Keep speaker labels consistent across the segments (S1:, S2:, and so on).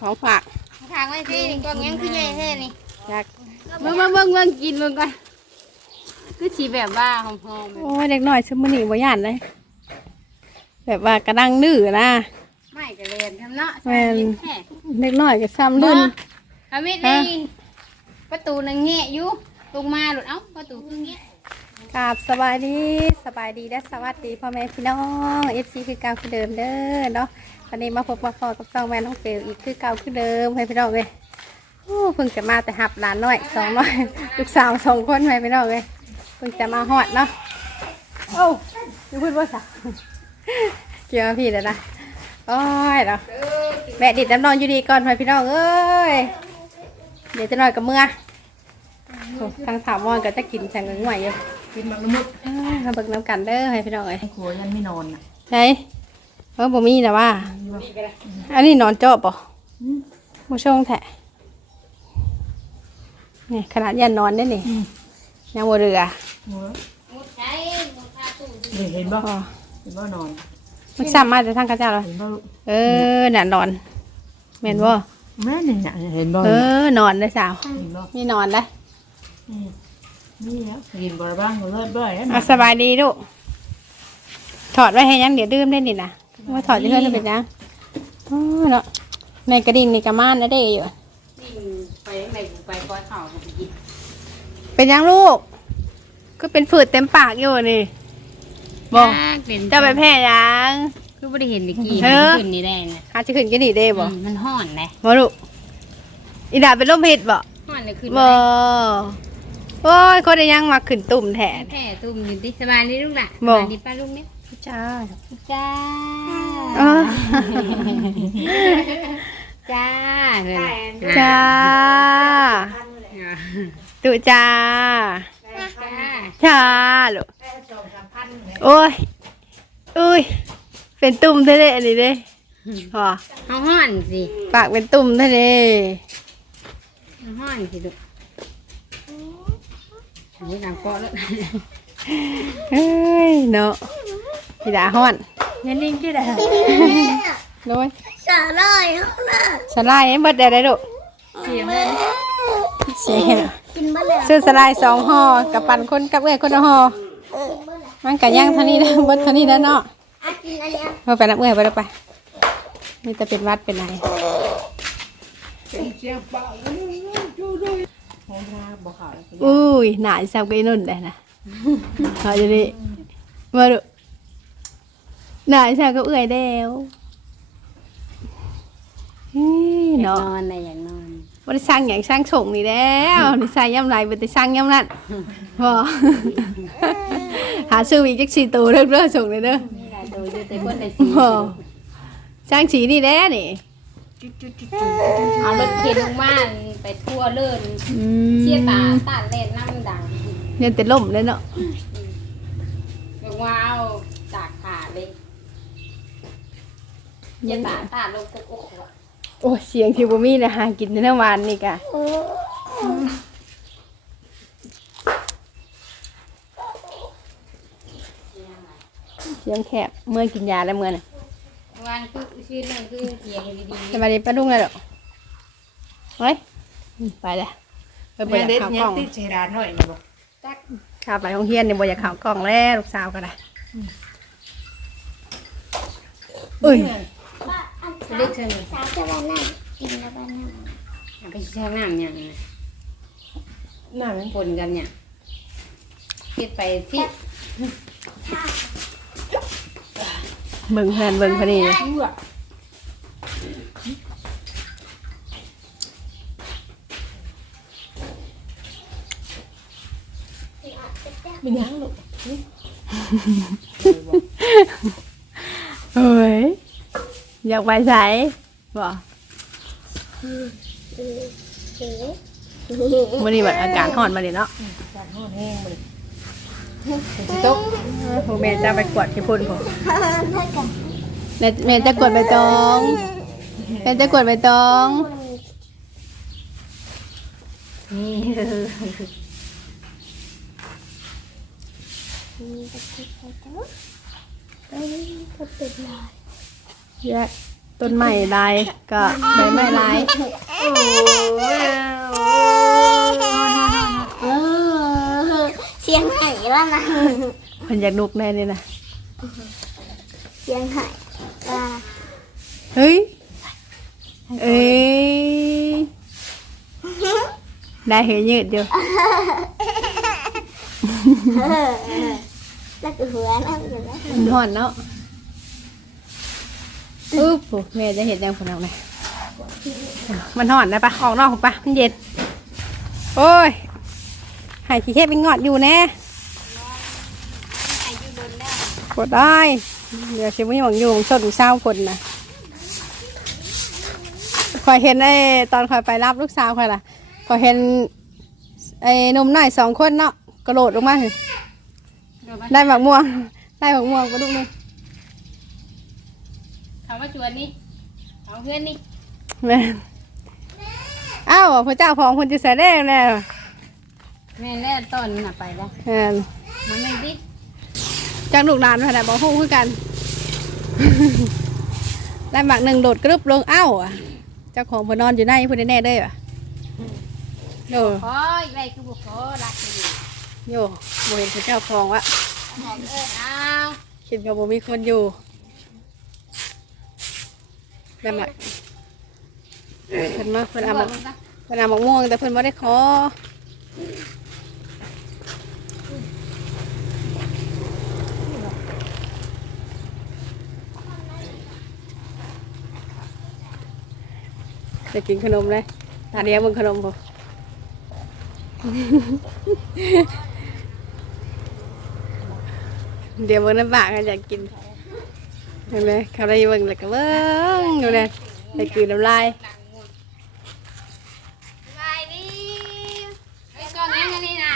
S1: ของฝาก
S2: ทางไว้ที่กล่องยังคือใหญ่แท้นี่
S1: อยาก
S2: เบิ่งเบิ่งเบิ่งเบิ่งกินเบิ่งก่อนคือสีแบบว่าหอมๆ
S1: โอ้ยเด็กน้อยซื้อมื้อนี้บ่ย่านเลยแบบว่ากระดังดื้อนะ
S2: ไม่กระเรียนทำเนาะ
S1: แม่น
S2: แท้
S1: เด็กน้อยก็ซ้ำรุ่น
S2: อามิดนี่ประตูนังแงะอยู่ลงมาหลุดเอ้าประตูคือแงะ
S1: กราบสบายดีสบายดีและสวัสดีพ่อแม่พี่น้องเอฟซีคือเก่าคือเดิมเด้อเนาะ วันนี้มาพบมาพอกับน้องแม่น้องเฟลอีกคือเก่าคือเดิมให้พี่น้องเลยโอ้เพิ่งจะมาแต่หับหลานน้อยสองน้อยลูกสาวสองคนให้พี่น้องเลยเพิ่งจะมาฮอดเนาะโอ้ยพูดว่าสักเกี่ยวกับพี่แล้วนะโอ้ยเนาะแม่ดิดน้ำนอนอยู่ดีก่อนให้พี่น้องเอ้ยเดี๋ยวจะนอนกับเมื่อโอ้ทางถามอนก็จะกินแข่งกันห่วยอยู่
S3: กินมันมุด
S1: อ่ามาเบิกน้ำกันเด้อให้พี่น้องเอ้ย
S3: ให้ครัวยันไม่นอนน่ะ
S1: ใช่เพราะบ่มีแต่ว่า อันนี้นอนเจาะป่ะบ่ช่วงแท้นี่ขนาดยันนอนได้นี่ยังบ่เรือ
S3: หัว
S2: มุดใช้มุดพาตู้
S3: นี่เห็นบ่
S1: อ๋อ
S3: เห็นบ่นอน
S1: มันซ้ำมาแต่ทางกระเจ้าเลย
S3: เห็นบ่ลูก
S1: เออน่ะนอนแม่นบ่
S3: แม่นี่น่ะเห็นบ่
S1: เออนอนได้อสาว
S3: เห็นบ่
S1: มีนอนได้อ
S3: นี่นี่แล้วกินบ่บ้างบ่เลิศบ่อยแล้ว
S1: อะสบายดีลูกถอดไว้ให้ยังเดี๋ยวดื่มได้นี่นะว่าถอดจะเพื่อนจะเป็นยัง อ๋อเนาะในกระดิ่งนี่กระม่านนะเด้อยู่
S2: นี่ไปข้างในกูไปก้อยเข่าจะไปกิน
S1: เป็นยังลูก ก็เป็นฝืดเต็มปากอยู่นี่บอก
S2: เป็น
S1: เจะไปแพ้ยัง
S2: คือไม่ได้เห็นเมื่อกี้
S1: เออ
S2: ขึ้นนี่ได้นะ
S1: หาจะขึ้นกันดีเด้บอ
S2: มมันห่อนเลย
S1: บอลูกอีดาเป็นลมพิษบ่
S2: ห่อนเลยขึ้น
S1: บอโอ้ยคนได้ยังมาขึ้นตุ่มแทน
S2: แท้ตุ้มอยู่ดิสบายดีลูกล่ะ
S1: บ่
S2: สบายดีป้าลุงเนี่ย
S1: จ้า
S2: จ้า
S1: เออ
S2: จ้าเฮ้ย
S1: จ้าตุจ้า
S2: จ้า
S1: จ้าลูกโอ้ยอุ้ยเป็นตุ่มเท่เด้อันนี้เด้พอ
S2: เอาห่อนสิ
S1: ปากเป็นตุ่มเท่เด้
S2: เอาห่อนสิลูกโอ้ยน้ำเกาะแล้ว
S1: เฮ้ยเนาะพี่ดาฮ้อนเงินนิ่งที่ดาโดย
S4: สาลายเขาน่ะ
S1: สลายเบิดได้ได้ลูก
S2: เสียงเลย
S1: เสียเหรอ
S4: กินบ้าแล้ว
S1: ซื้อสลายสองห่อกับปั่นคนกับเอ้ยคนละห่อมันกะย่างเท่านี้แล้วเบิดเท่านี้แล้วเนาะ
S4: อากินอะไรอะ
S1: เอาไปนับเอ้ยไปแล้วไปนี่จะเป็นวัดเป็นไร
S3: ห้องน้ำบ่ขาวแล้วกิน
S1: อุ้ยหนาจับกับไอ้นุ่นเลยนะ เอาอยู่นี่มาดูหนาจับกับเอ้ยเดียวเฮ้ย
S2: อยาก
S1: เนาะ
S2: นอนอะไรอยากนอน
S1: บ่ได้สร้างอย่างสร้างส่งนี่แล้วนี่ใส่ย่ำไรบ่ได้สร้างย่ำนั่นบ่หาซื้ออีกจักสี่ตัวเด้อเด้อส่งเลยเด้อ
S2: นี่แหละดูอยู่แต่คนในสี
S1: บ่สร้างสีนี่แหละนี่
S2: เอารถเข็นลงมาไปทั่วเลื่น
S1: อื
S2: เชี่ยตา
S1: ม
S2: ตาเล่นน้ำดัง
S1: ยันแต่ล่มเลยเนาะ
S2: แบบว้าวจากขาเลยเชี่ยตาตาลงกุกอกอะ
S1: โอ้ยเสียงที่บ่มีนะหากินในทั้งวันนี่กะเสียงแคบเมื่อกินยาแล้วเมื่อน่ะ
S2: วันคือชื่อหนึ่งคือเขียงดี
S1: สวัสดีป้าลุงเลยเหรอเฮ้ยไปเลยไปเปิ
S3: แม่
S1: ด
S3: เด็ด
S1: ข่าว
S3: ยั
S1: กล้
S3: ง
S1: อง
S3: ติดเชดานหน่อยนี่บ่
S2: ๆจัก
S1: ข้าวไปโรงเรียนเนี่ยบ่อยากข่าวกล้องแล้วลูกสาวก็ได้เอ้ย
S2: เรียกเชิญเลย
S4: สาวจะบ้านนั่งกินแล้วบ้านนั่ง
S2: เอาไปช่างน้ำอย่างนี้
S3: น้ำมัน
S2: ปนกันเนี่ยคิดไปที่
S1: เบิ่งเพื่อนเบิ่งพอดี
S3: เป็นยังลูก
S1: เฮ้ยอยากไปใส่บ่
S4: เอ๋
S1: วันนี้แบบอากาศร้อนมาเลยเนาะ
S3: จานห้อนแห้งเลย
S1: ตกผมแม่จะไปกวดที่พุ่นผม
S4: เพื่อนกัน
S1: แม่แม่จะกวดใบตองแม่จะกวดใบตอง
S2: นี่
S4: มีตะกุดไปจ้ะเอ้ยก็เป็นลาย
S1: แยะต้นไม้ลายก็ใบไม้ลาย
S4: เออเสียงไหายแล้วนะ
S1: เพิ่นอยากลุกแน่นี่นะ
S4: เสียงไหายว่า
S1: เฮ้ยเอ้ยได้เหยยืดอยู่
S4: เออ แล้วก็หัวนั่งอยู่นะ
S1: มันห่อนเนาะอุ๊บโหแม่จะเห็นยังคนเอาไหนมันห่อนนะปะออกนอกปะมันเย็น โอ้ย หายขี้เข็บเป็นงอดอยู่แน่กดได้ เดี๋ยวชิมหวังอยู่ชดเศร้าคนนะคอยเห็นไอ้ตอนคอยไปรับลูกสาวคอยล่ะคอยเห็นไอ้นุ่มหน่อยสองคนเนาะกระโดดลงมา ได้หมักม่วง ได้หมักม่วงกระดุกหนึง
S2: เขามาชวนนี่เอาเพื่อนนี่
S1: แม่นอ้าวพระเจ้าของคนจะใส่แดงแน่
S2: แม่แน่ต้นน่ะไปแล้ว
S1: แม่น
S2: มันไม่ดิ
S1: จังลูกหลานขนาดบอกฮู้คือกัน ได้หมักหนึ่งโดดกรึบลงเอ้าอะเจ้าของเพนนอนอยู่ในพูดแน่ๆเด้อว่ะโย
S2: ขออีกไรคือบุขอรักอยู่
S1: โยบ่เห็นพระเจ้าของวะ
S2: บอกเออเอา
S1: คิดว่าบ่มีคนอยู่ได้หมักเพิ่นมาเพิ่นเอาหมกเพิ่นเอาหมกม่วงแต่เพิ่นบ่ได้ขอจะกินขนมเลยตาเดียวมึงขนมผม เดี๋ยวมึงน้ำบากกันอยากกินเห็นไหมเขาได้เบิ่งแล้วก็เบิ่งดูเลยได้กลืนน้ำลาย
S2: ไปดิไอ้กล้องยังไงนี่น่ะ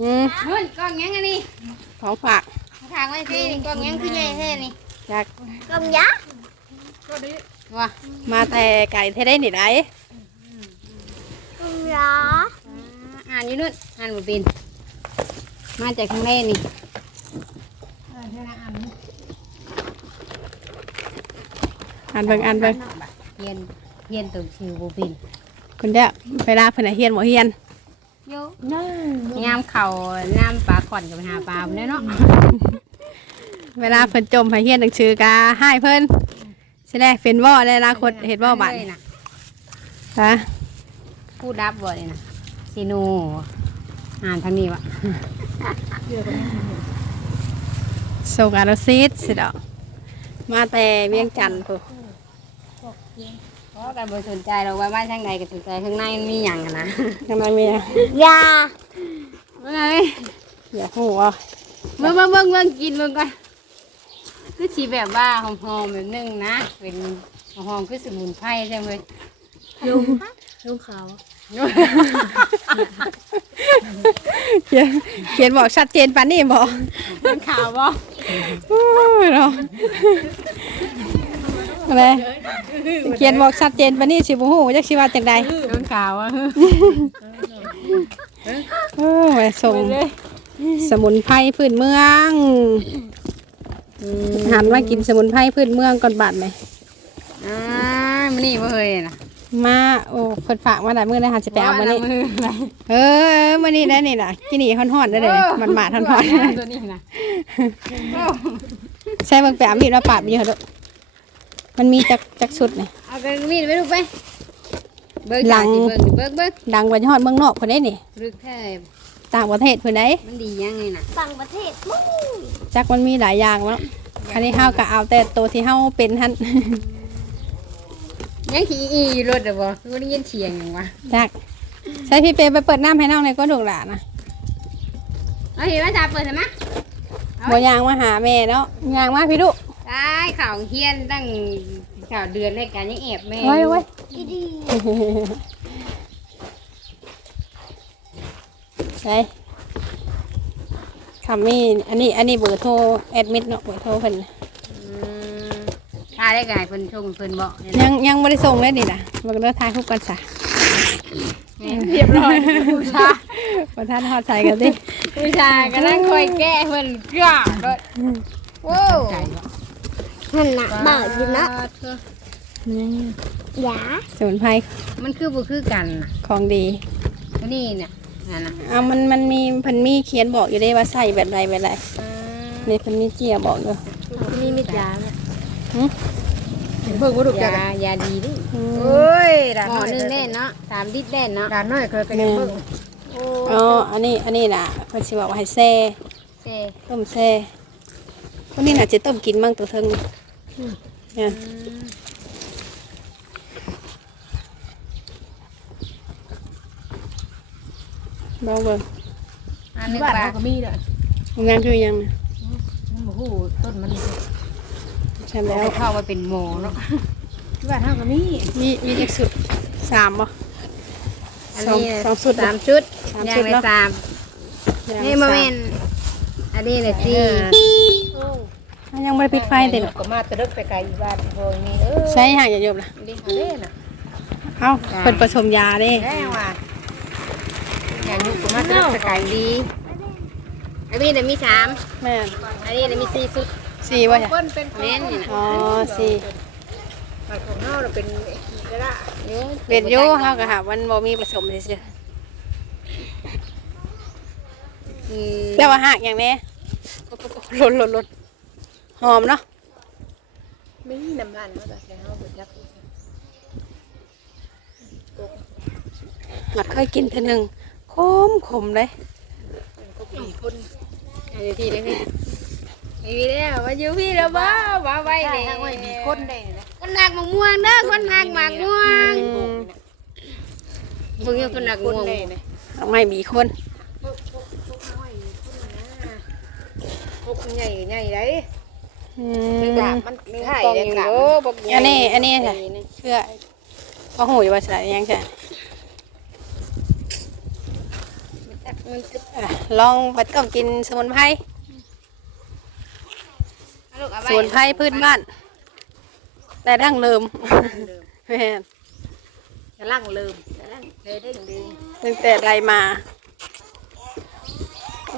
S1: อืม
S2: นู่นกล้องยังไงนี่
S1: ของฝาก
S2: ทางไว้สินี่กล้องยังคือใหญ่แท้นี่
S1: อยาก
S4: กำยักษ์
S2: ว่ะ
S1: มาแต่ไก่เท่ได้หนิได้
S4: กำยักษ์
S2: อ่านอยู่นู่นอ่านบ่เป็นมาจากข้างในนี่
S1: อ่านเบิ่งอ่านเบิ่ง
S2: เฮียนเฮียนตัวชื่อบ่เป็น
S1: คุณเด้อเวลาเพิ่นน่ะเฮียนบ่เฮียน
S2: โยยามเข่าน้ำปลาขอนกับไปหาปลาเนี่ยเนาะ
S1: เวลาเพิ่นจมให้เฮียนหนังสือกะให้เพิ่นสิแลเป็นบ่ในอนาคตเฮ็ดบ่บัด
S2: เลยน่ะ
S1: ฮะ
S2: ผู้ดับบ่เลยนะซีโนอ่านทางนี้วะ
S1: ส่งอาราซีดสิดอกมาแต่เวียงจันทน์พุ่น
S2: เพราะการบริสนใจเราไว้ว่าทางใดก็สนใจข้างในมันมีอย่างอะนะ
S1: ทำไมเมีย
S4: ยา
S2: เมื่อไง
S1: อยากฮู้ว่า
S2: เมื่อเมื่อเมื่อเมื่อกินเมื่อก่อนคือสีแบบว่าหอมๆแบบนึงนะเป็นหอมๆคือสมุนไพรใช่ไหม
S3: ลูกขาว
S1: เขียนเขียนบอกชัดเจนปานนี้บ่
S2: เป็นขาวบ่
S1: โอ้ยเนาะอะไรเขียนบอกชัดเจนปานนี้สิบ่ฮู้จักสิว่าจังใด
S2: เป็นขาวอะ
S1: โอ้ยส่งสมุนไพรพื้นเมืองหันมากินสมุนไพรพื้นเมืองก่อนบาดไหม
S2: อ่ามันนี่บ่เคยนะ
S1: มาโอ้เพิ่นฝากมาหลายมื้อแล้วหันสิไปเอามานี่
S2: มืออะไร
S1: เออมื้อนี้ได้นี่น่ะกินนี่ฮ้อนๆได้เลยมันหมาดฮ้อน
S2: ตัวนี้นะ
S1: ๆใช่เบิ่งไปเอามีดมาปาดอยู่หั่นเด้อมันมีจักจักชุดนี่
S2: เอากระมีดไปดูไปเบิ้ง
S1: หลั
S2: จาก
S1: ง
S2: สิเบิ้งสิเบิ้งเบิ้ง
S1: ดังกว่าฮอดเมืองนอกเพิ่นได้นี่
S2: รึกแท้
S1: ต่างประเทศเพิ่นได้
S2: มันดียังไงน่ะ
S4: ต่างประเทศมั้ง
S1: จักมันมีหลายอย่างเนาะอันนี้เฮาก็เอาแต่ตัวที่เฮาเป็นหั่น
S2: ยังขี่อีอยู่รถเดี๋ยวบ่คือได้ยินเสียงอย่างวะ
S1: จักใช้พี่เปไปเปิดน้ำให้น้องในอยก็ดุหลานนะ
S2: เอาเห็นว่าจะเปิดใช่ไหม
S1: บ่ยางมาหาแม่เนาะยางมาพี่ดุ
S2: ได้ข่าวเฮียนตั้งข่าวเดือนรายการยังแอบแม่
S1: ไว้ไว้
S4: อีดี
S1: ไปคำมีอันนี้อันนี้เบอร์โทรแอดมิดเนาะเบอร์โทรเพิ่น
S2: อืมถ้าได้กายเพิ่นชงเพิ่นบอกเนี่ย
S1: ยั
S2: นะ
S1: งยังไม่ได้ส่งเลยนี่นะเบิ่งเด้อทายคู่กันซะ
S2: แม่เรียบร้อยผู้ชาย
S1: บ่ทันฮอดใส่กันดิ
S2: ผู้ชายก็นั่งคอยแก้เพิ่นเกลือรถโว้ว
S4: มันหนักเบาอยู่เนาะหยา
S1: สมุนไพร
S2: มันคือบ่คือกันน่ะ
S1: ของดี
S2: อันนี่น่ะนั่นน่ะ
S1: เอามันมันมีเพันมีเขียนบอกอยู่ได้ว่าใส่แบบใดแบบใด
S2: อืม
S1: ในเพันมีเจียบอกอยู่
S3: นี่มิดยาเนี่ย
S1: หึ
S3: เพิ่งว่าถูก
S2: ยา
S3: จัก
S2: ยาดีดิ
S1: อืม
S3: โอ้ยด่าน
S2: หมอ
S3: น้อย
S2: หนึงแน่นเนาะสามลิตรแน่นเนาะ
S3: ด่านน้อยเคยไปกันเพิ่ง
S1: อ๋ออันนี้อันนี้น่ะเพิ่นสิบอกว่าให้แซ่
S2: เซ่
S1: ต้มแซ่คนนี้น่ะจะต้มกินมั่งตัวเทิงเนี่ยเบาเบิ่ง
S2: อันนึ
S3: ที่
S2: ง
S3: บ้าน
S2: ว่า
S3: เขาก็มีด้วย
S1: งานคือยังน่ะ
S3: มันบ่ฮู้ต้นมัน
S1: ใช่
S2: แล้
S1: แล้ว
S2: วเข้ามาเป็นหมอเนาะ
S3: ที่บ้านเขาก็มี
S1: มีมีจักสุดสามบ่
S2: อันนี้
S1: สองสองชุด
S2: สามชุด
S1: สาม
S2: อย่า
S1: ชุ
S2: ง
S1: ด
S2: ละ
S1: เนาะ
S2: สามนี่โมเมนอันนี้เลยสี่
S1: ยังไม่ได้ปิดไฟเด็ด
S3: ก็มาตะลึกไปไกลอยู่บ้านโอ้ยมีเออ
S1: ใช้ห่างอย่าโยมนะ
S3: ดีเขาเด้น่ะ
S1: เอ้าเพิ่นผสมยาเด้
S2: ได้ว่ะอย่างนี้ก็มาตะลุกตะไคร้ดีอันนี้เลยมีสาม
S1: แม่น
S2: อันนี้เลยมีสี่ชุด
S1: สี่บ่จ้ะ
S3: เพิ่นเป็น
S2: แม่นนี่นะ
S1: อ๋อสี่
S3: บ้านของเฮาน่ะเป็นกระดาษ
S2: เยอะ
S1: เบ็ดอยู่เฮาก็หามันบ่มีผสมซื่อ
S2: อืม
S1: ๆแต่ว่าหากอย่างนี้หล่นหล่นหล่นหอมเนาะ
S3: มีน้ำมันเฮาก็ใส่เฮาบ่จัก
S1: หักเคยกินเทื่อหนึงขมขมเลย
S3: ก็มีคน
S2: อันนี้ที่ได้ไหม มีแล้วมาอยู่พี่แล้วบ้าบ้าไว้
S3: ใช่
S2: เลย
S3: ทางไว้มีคนได้นะ
S2: คนหักหมากม่วงเด้อคนหักหมากม่วง
S1: อืม
S2: มึงเป็นคนหัก
S3: ค
S2: ม่วง
S3: ได้นะ
S1: เอาไมมีคน
S3: พวกใหญ่ใหญ่ได้
S1: อื
S3: มัน
S1: ม
S3: กราบมันมีไข่ได้กราบ
S1: อันนี้ อันนี้ค่ะเชื่อบ่ฮู้อยู่ว่าสิได้ยังจ้ะ
S2: มันจะ
S1: ลองไปต้มกินสมุนไพร
S2: กเอา
S1: ส
S2: ไว้
S1: มุนไพรพื้นบ้าน แต่ดั้งเดิมแม่น
S3: กำลังเริ่มกำลังเคยได้ดึง
S1: ตั้งแต่ใดมา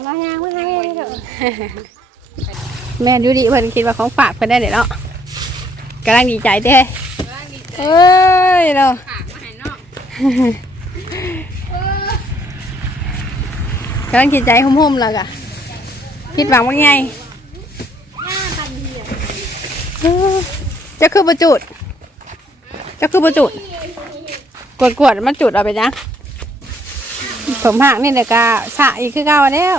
S1: มายังไม่ให้เถอะแม่นอยูดีเพิ่นคิดว่าของฝากเพิ่นได้เดี๋ยวเนาะกำลังดีใจเด้เอ้ยเรา
S2: ฝากมาให้นอก
S1: กำลังดีใจหุ่มๆแล้วกะคิดหวังว่าไงเออ จะคือประจุด จะคือประจุด กวดกวดๆมันจุดเอาไปนะสมหักนี่เดี๋ยวกะสะอีกคือเก่าแล้ว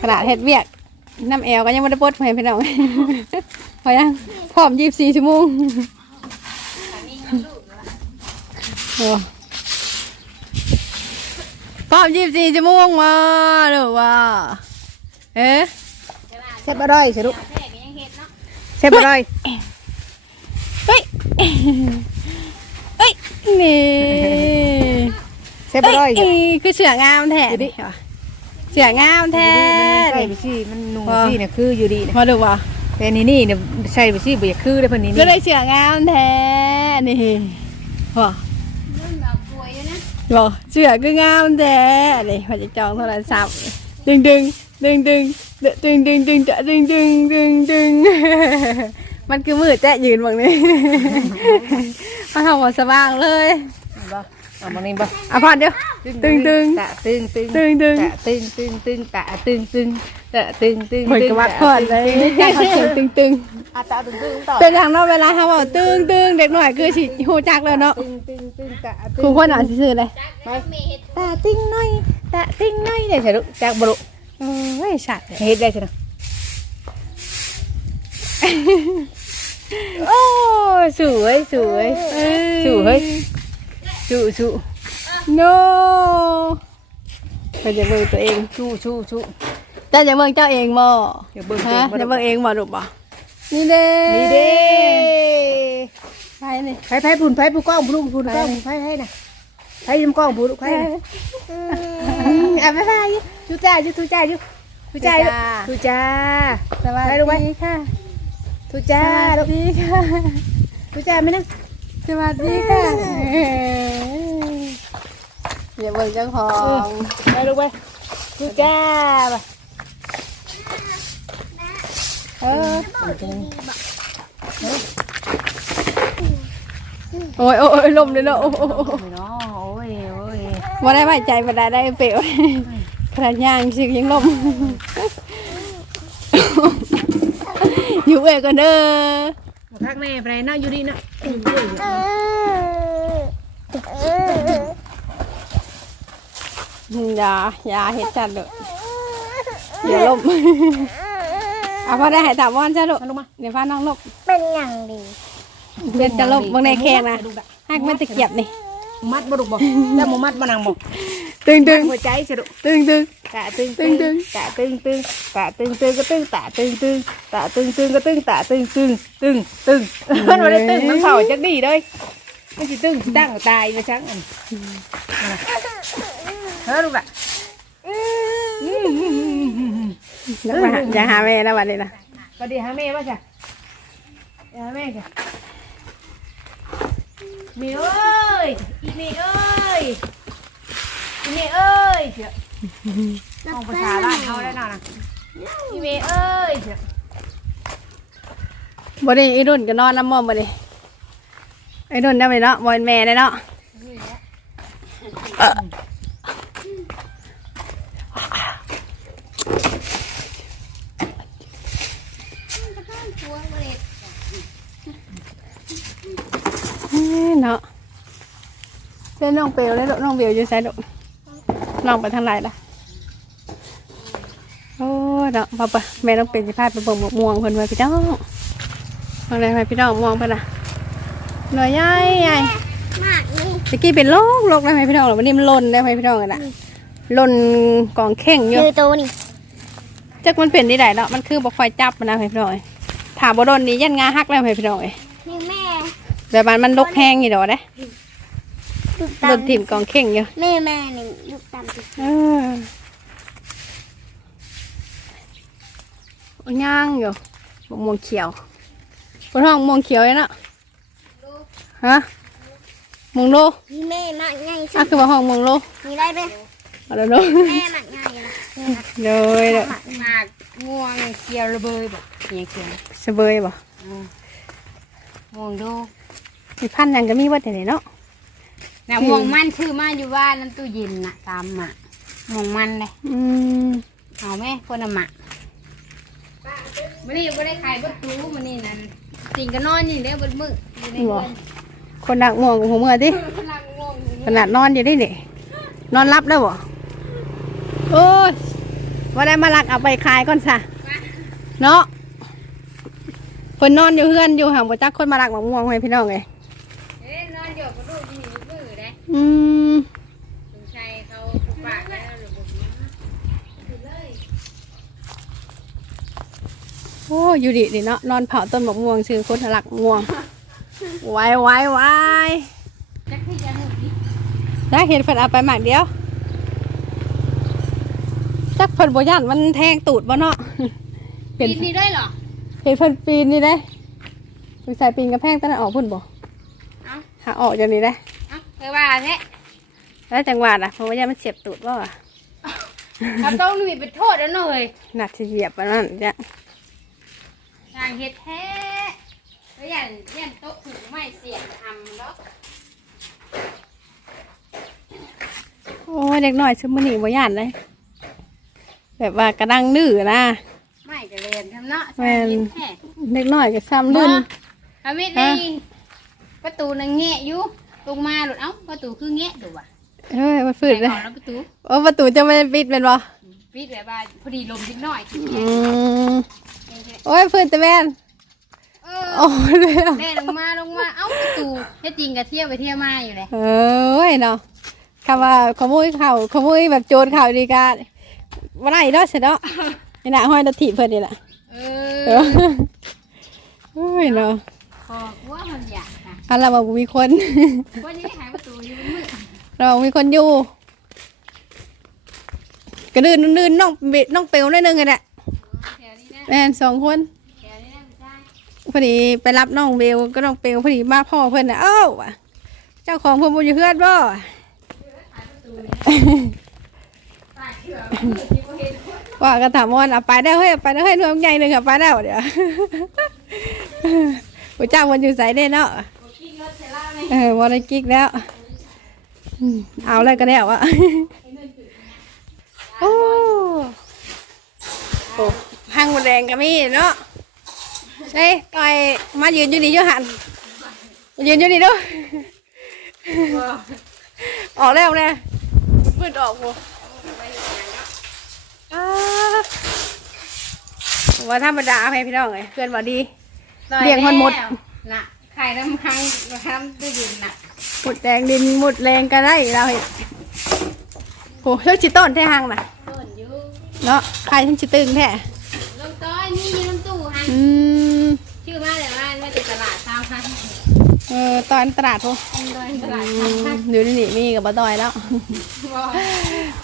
S1: ขนาดเฮ็ดเวียกน้ำแอลก็ยังไม่ได้ปลดให้พี่น้องพอยังพร้อมยี่สิบสี่ชั่วโมงโอ้ พร้อมยี่สิบสี่ชั่วโมงมาหรือว่า เอ๊ะ
S3: เช็ดบ่ได้สิลูก
S2: แท้ก็ยังเฮ็ดเนาะ
S3: เช็ดบ่ได้
S1: เฮ้ยเฮ้ยนี่
S3: เช็ดบ่ได้
S1: เอ้ยคือเสืองามแท้ดิเสืองามแท้
S3: ใส่ไปสิมันนุ่งสิเนี่ยคืออยู่ดีเนี่ย
S1: มาดูว่า
S3: แต่นี่นี่เนี่ยใส่ไปสิบ่อยากคือได้เพิ่นนี่
S1: ก็
S3: นี่
S1: เลยเสืองามแท้นี่ว่า
S2: บอ
S1: กเสือก็งามแท้นี่พอจะจองโทรศัพท์ดึงดึงดึงดึงดึงดึงดึงดึงดึงดึงดึงมันคือมือแจ๊ยืนบางนี้มันทำหมดสว่างเลย
S3: บ่เอามานี่บ่
S1: อะพอเดี๋ยว ตึงตึง
S3: ตะตึงตึง
S1: ตึงตึง
S3: ตะตึงตึงตึงตะตึงตึงตะตึงตึง
S1: เหมือนกับวัดพอดเลยอยากเขาเสียงตึงตึง
S3: อะตะตึงตึงต่อ
S1: เป็นอย่างเนาะเวลาเขาบอกตึงตึงเด็กหน่อยคือสิหูจักเลยเนาะ
S3: ตึงตึงตึงตะ
S1: ครูคนอ่านซื่อๆเลย
S3: ตะตึงน้อยตะตึงน้อยได้ใช่ลูกจักบ่ลูก
S1: เอ้ยสัตว์
S3: เฮ็ดได้ใช่เนาะโอ้สวยสวยสู้เฮ้ยสู้สู้
S1: โนเขาจะเบิ่งตัวเอง
S3: สู้สู้สู้
S1: แต่จะเบิ่งเจ้าเองบ่
S3: อย่าเบิ่ง
S1: ฮะ
S3: เบิ่ง
S1: จะเบิ่งเองบ่ลูกบ่นี่เด้
S3: นี่เด้
S1: ใช่นี่
S3: ไผไผพุ่นไผผู้กล้องผู้ลูกผู้กล้องไผไผน่ะไผยำกล้องผู้ลูกไผน่ะอะบ๊ายบายจูจ้าจูทูจ้าจูทูจ้าทูจ้า
S1: สวัส
S3: ไปลูกไป
S1: ดีค่ะ
S3: ทูจ้า
S1: ส
S3: ลู
S1: วั
S3: ก
S1: สดีค่ะ
S3: ทูจ้าไม่นั่ง
S1: สวัสดีค่ะอ ย่าเบิ่งเจ้าของ
S3: ไปลูกไปทุจ้าบ่
S1: เออโอ้ยโอ้ยโอ้ยลมเลยเนาะโอ้ยโอ้ยโอ้ย
S2: เนาะโอ้ยโอ้ย
S1: บ่ได้ไว้ใจบ่ได้ได้เปลวขนาดย่างสิยังลมอยู่เอ้ยก่อนเด้อ
S3: มาคักแม่ไปไหนเนาะอยู่ดีเนาะ
S1: อย่าอย่าเฮ็ดจัดเด้ออย่าลมเอาพอได้ให้ถามว่าจ้าลูก
S3: มาลงมา
S1: เดี๋ยวพาน้องลบ
S4: เป็นอย่างดี
S1: เดี๋ยวจะลบเบิ่งในแข้งนะหักมันตะเกียบนี่
S3: มัดบ่ลูกบ่แล้วหมูมัดบ่นางบ่
S1: ตึงตึง
S3: หัวใจสิลูก
S1: ตึงตึง
S3: ตะตึงตึงตะตึงตึงตะตึงตึงก็ตึงตะตึงตึงตะตึงตึงก็ตึงตะตึงตึงตึงตึงมันบ่ได้ตึงมันเผาจักดีเลยมันสิตึงสิตั้งตายมาจังอัน เฮ้ยลูกอะ
S1: แล้วมาหาอย่าหาแม่นะวันนี้นะ
S3: ก็ดีหาแม่ป่ะจ้ะหาแม่จ้ะแม่เอ้ยอีแม่เอ้ยอีแม่เอ้ยเถอะเอาภาษาบ้านเขาได้หน่อยนะอีแม่เอ้ยเถอะ
S1: บ่ได้อีรุ่นก็นอนน้ำมอมบ่ได้ไอ้รุ่นได้ไหมเนาะบ่เป็นแม่ได้เนาะ
S4: พวงมาเลย
S1: เอ้ยเนาะเล่นน้องเปลวเล่นน้องเบลอยู่ไสลูกน้องไปทางไหนล่ะโอ้ยเนาะบ่ปะแม่ต้องเป็นสิพาไปเบิ่งมะม่วงเพิ่นว่าพี่น้องมองได้ไหมพี่น้องมองเพิ่นน่ะหน่อยใหญ่ใหญ่
S4: มากนี่
S1: ตะกี้เป็นโรคโรคได้ไหมพี่น้องหรอวันนี้มันหล่นได้ไหมพี่น้องกันน่ะหล่นกองแข้งอยู่
S4: คือตัวนี่
S1: จักมันเป็นที่ไหนเนาะมันคือบอกไฟจับมันนะพี่น้องเอ้ยถามบ่โดนนี้ยันงาหักแล้วพี่น้องเอ้ย
S4: นี่ แม่
S1: แต่มันมันลกแห้งอยู่ดอกเด้
S4: ลูก
S1: หล่น
S4: ตำ
S1: ถิ่มกองแข้งอยู่
S4: แม่แม่นี่ลูกตำติด
S1: เออย่างอยู่มะม่วงเขียวบนห้องมะม่วงเขียวเลยเนาะฮะมวงโล
S4: นี่แม่มากง่ายสิ
S1: อะคือว่าห้องมวงโล
S4: นี่ได้ไหม
S1: เอาแล้วเนาะ
S4: แม่มากง่ายนะ
S1: เลยเด้อ
S2: หมากม่วงเขียวระเบยแบบเขียวเขียว
S1: สเบยบ่
S2: ม่วงดู
S1: มีพันธุ์หยังก็มีวัดไหนเนาะ
S2: น่ะม่วงมันชื่อมาอยู่บ้านน้ำตู้เย็นน่ะตามอะม่วงมันเลย
S1: อืม
S2: เอาไหมคนละหมะมันนี่ไม่ได้ขายบดตู้มันนี่นั่นสิ่งก็นอนอยู่เด้อบดมืออยู่ใน
S1: บ่
S2: เรือน
S1: คนดักม่วงกับหัวเมื่อดิ
S2: กำลังง่วงอยู่
S1: ขนาดนอนอยู่ได้นี่นอนรับแล้วบ่โอ้ยว่าได้มาลักเอาไปขายก่อนซะเนาะคนนอนอยู่เฮือนอยู่ห่างบ่จักคนมาลักมะม่วงให้พี่น้องไง
S2: เอ๊ะนอนอยู่กับลูกที่นี่มื อเด้
S1: อืม
S2: สงชัยเขาปลูกปากแล้วหรือบ่มา
S1: โอ้อยู่ดิดิเนาะนอนเผาต้นมะม่วงชื่อคนลักมะม่วงไว้ไว้ไว้
S2: จักที่จะหนุนดิ
S1: ได้เห็นเพิ่นเอาไปหมากเดียว จักเพิ่นบ่ย่านมันแทงตูดบ่เนาะเป็
S2: ปี
S1: น
S2: นนี่ได้เหรอ
S1: เห็นเพิ่นปีนนี่ได้สงสัยปีนกระแพงตอนนั้นออกพุ่นบ่
S2: เอ้า
S1: หาออกจากนี้ได้
S2: เอ้า เคยว่าแท้
S1: แล้วจังหวัดอะเพราะว่าย่ามันเสียบตูดบ่อะ
S2: ทำต้องนี่เป็นโทษแล้วเนอะเฮ้ย
S1: หนักสิเหยียบอันนั้นจ้ะ
S2: ทางเฮ็ดแท้แล้วยันยันโต๊ะถึงไม่เสียงทำแล้ว
S1: โอ้ยเด็กน้อยซึมื้อนี้บ่ย่านเลย แบบว่ากระดังดื้อนะ
S2: ไม่กระเรียนทำเนาะ
S1: แม่น
S2: เฮ็ดแท้
S1: เด็กน้อยก็ซ้ำลื่น
S2: ทำมิดนี่ประตูนั่งแงะอยู่ ลงมาหลุดเอ้าประตูคือแงะดูว่ะ
S1: เอ้ยมันฝืดเลย
S2: ไปก่อนแล้วประตู
S1: โอ้ประตูจะไม่ปิดเป็นบ่
S2: ปิดแบบว่าพอดีลมนิดหน่อย
S1: อืมโอ้ยฝืดแต่แม่น
S2: เออ
S1: โอ้ยเลย
S2: แม่ลงมาลงมาเอ้าประตูแท้จริงก็เที่ยวไปเที่ยวมาอยู่เลย
S1: เอ้ยเนาะคำว่าขโมยเข่าขโมยแบบโจรเข่าดีกาบ่ได้ดอกเสียดอกนี่น่ะห้อยรถถีบเพิ่นนี่แหละ
S2: เอ
S1: เอ
S2: อ
S1: อโอ้ยเนาะ
S2: ขอว่ามันอยากค่ะ
S1: อันเราบอกมีคน
S2: ว่าจะได้หายประตูอยู่บนมือ
S1: เรามีคนอยู่ กระดืนนื่นๆน้องเบน้องเปียวหนิดนึงไงแหละ
S2: แถวนี้นะ
S1: แม่นสองคน
S2: แถวนี้นะไม่ใช่
S1: พอดีไปรับน้องเบลก็น้องเปียวพอดีมาพ่อเพิ่นนะเอ้าว่ะเจ้าของเพิ่นบ่อยู่เฮือนบ่
S2: ปากเท
S1: ว่าก็ถามว่าเอาไปได้เฮ้ยเอาไปได้เฮ้ยรวมใหญ่หนึ่งเอาไปได้เดี๋ยวพระเจ้าวันอยู่ใส่ได้เนาะ เออวันได้กิ๊กแล้วอืมเอาเลยก็ได้วะโอ้โหห้างหมดแดงก็มีเนาะใช่ต่อยมายืนอยู่นี่อยู่หันมายืนอยู่นี่ดูออกแล้วเนี่ยมืดออกโหอ่าว่าธรรมดาให้พี่น้องเลยเพื่อนบอกดีเลี้ยงมันหมด
S2: น่ะ ไข่น้ำคังน้ำตู้เย็นน่ะ
S1: หมดแดงดินหมดแรงกันได้เราเห็นโอ้เลือกชิต้นแท้หังน่ะ
S2: ต้นอยู่
S1: เนาะใครฉันชิตึงแท้
S2: ลงต้อยนี่มีน้ำตู้ให้
S1: อืม
S2: ชื่อมาแต่ว่ามาจากตลาดสามพัน
S1: เออตอนตลาดพวก
S2: ตอนตลาด
S1: อื
S2: สาม
S1: ม
S2: พัน
S1: อยู่นี่นี่มีกับบะตอยแล้ว
S2: บ่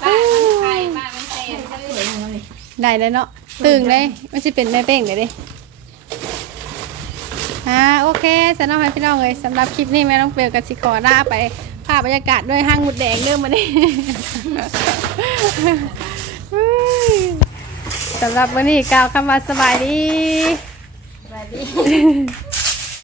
S2: ป้ามันไข่ป้ามันเต็มเลย
S1: ได้เลยเนาะตึงเลยไม่ใช่เป็นแม่เป้งเดี๋ยวดิ อ่าโอเคสำหรับให้พี่น้องเลยสำหรับคลิปนี้แม่น้องเปลวกับสิขอลาไปภาพบรรยากาศด้วยห้างหมุดแดงเริ่มมาดิสำหรับวันนี้กล่าวคำว่าสบายดี
S2: สบายดี